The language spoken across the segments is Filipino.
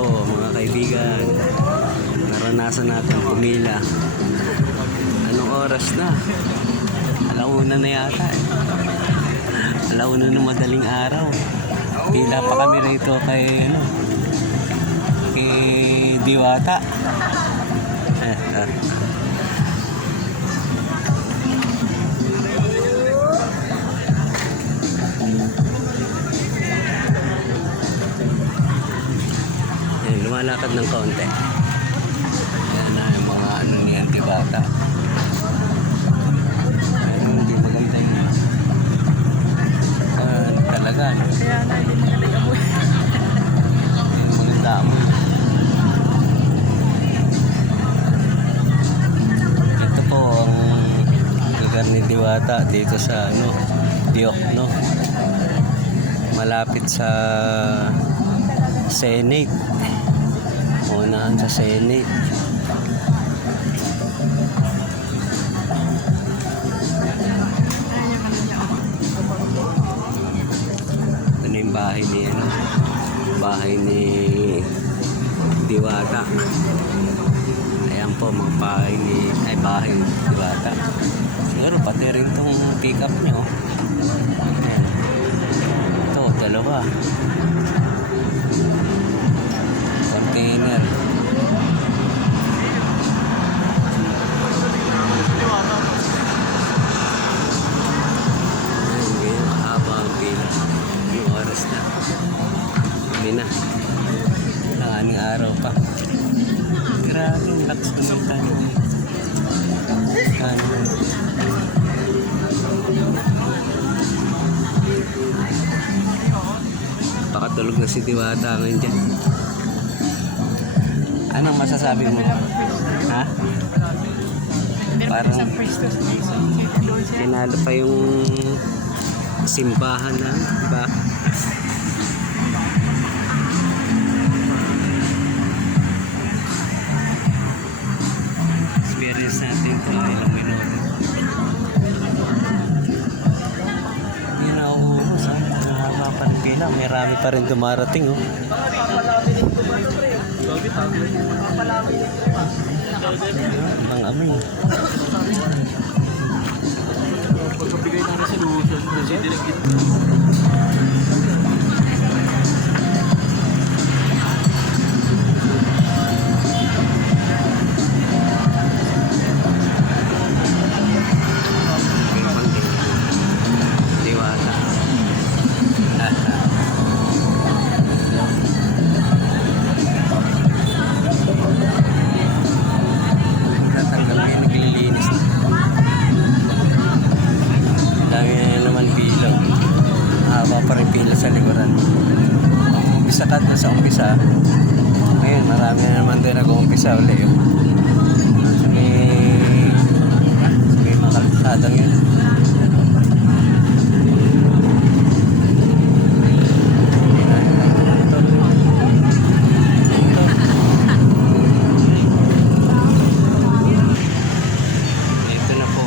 po mga kaibigan, naranasan natin pumila. Anong oras na? Alauna na yata eh. Alauna na madaling araw. Pila pa kami rito kay Diwata. Lumalakad ng konti. Yan na yung mga ano niyan, Diwata. Hindi maganda yun. Talaga. Kaya nga, hindi maganda amoy. Hindi maganda amoy. Ito po ang lugar ni Diwata dito sa Diokno. Malapit sa Senate. Unahan sa Senate. Ito na yung bahay ni Diwata. Ayan po mga bahay ni Diwata. Siguro pati rin itong pick up nyo. Ayan. Ito, dalawa. Container. Ngayon, mahaba ang pila. Yung oras na. Hindi na. Nakaning araw pa. Grabe, ang lakas ng tayo. Pakatulog na si Diwata ngayon dyan. Anong masasabi mo? Ha? Parang pinalo pa yung simbahan na, diba? Experience natin ito ilang minuto. Hindi na uubos ha. Mahaba pa rin pila. May rami pa rin dumarating oh. Ang amoy. Pagkabigay ng resolution, direct Diwata. Pila sa likuran. Umpisa ka sa umpisa. Ngayon, marami na naman din nag-uumpisa ulit yun. May mga kalsadang yun. Ito na po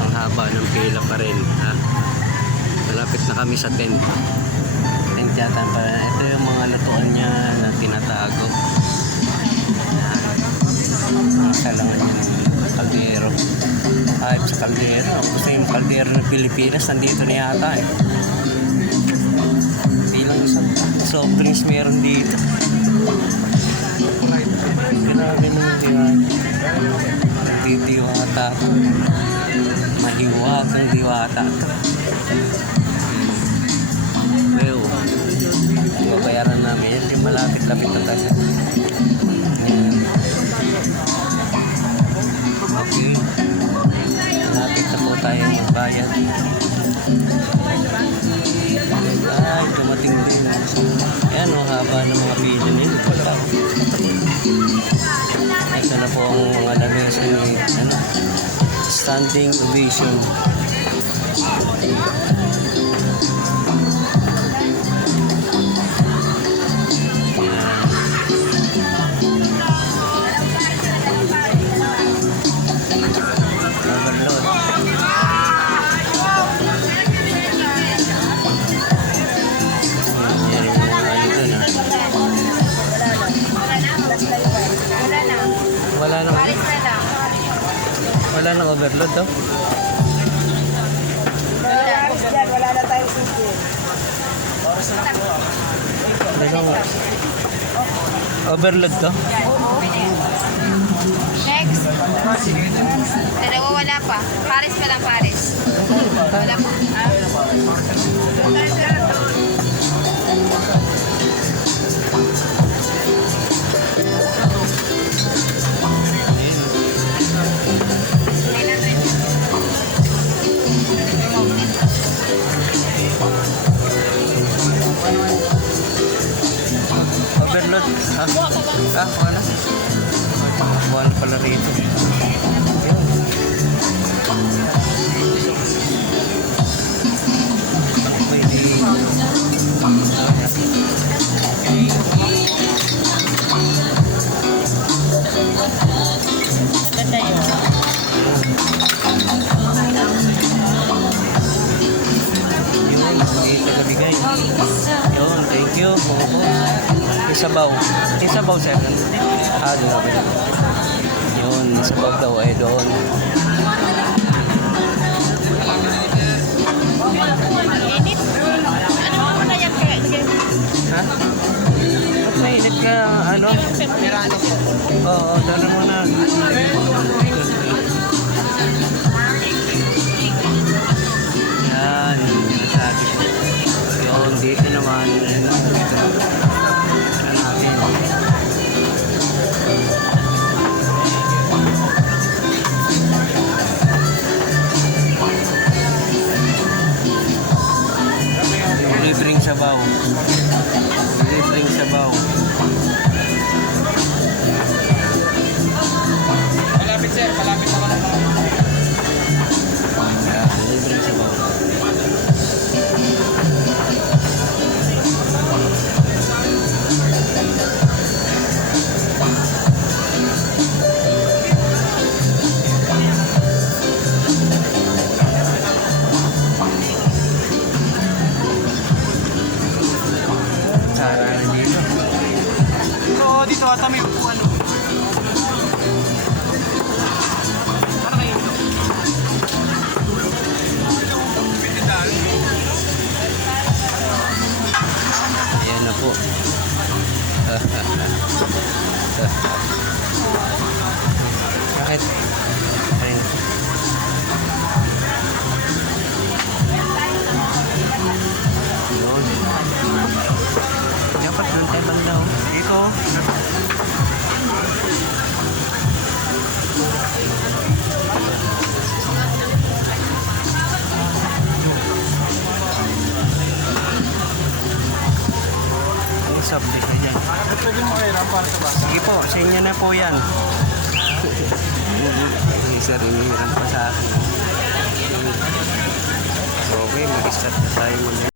ang haba ng pila pa rin. Malapit na kami sa tent. Tent yata pa. Ito yung mga lutuan niya na tinatago. Isa lang yun ng kaldero. Sa kaldero. Gusto yung kaldero ng Pilipinas. Nandito na yata eh. Bilang isang soft drinks meron dito. Grabe naman Diwata. Mahiwag ng Diwata. Babayaran namin yan yung malapit kami tatas. Okay, malapit na po tayo magbayad. Ay, dumating din. Ayan o, haba ng mga pila nila. Ito na po ang mga lamesa ni standing ovation. overload daw. Wala na tayong sige. Overload to. Next. Dalawa wala pa. Paris pa lang, Paris. Wala pa. Overload. Wala. Wala pala rito. Yun, thank you. Isabaw. Isabaw, sir. Doon. Yun, isabaw daw ay doon. Init. Ano mo na yan kaya? Ha? Mainit ka, ano? Oo, dala mo na. Yan, sabi ko. Yun, dito naman. Libreng sabaw. Libreng sabaw. Malapit sir, malapit naman ang Libreng sabaw. Sara na dito. dito ata may upuan. Para kayo ito. Ayan na po. Bakit? Ayun. Yun. Dapat doon tayo banda. Dito. Ang sabdi ka dyan. Pwede mo kayo para sa basa. Sige po, sa inyo na po yan. Sir, inihiram pa sa akin. Okay, mag-start na tayo muna.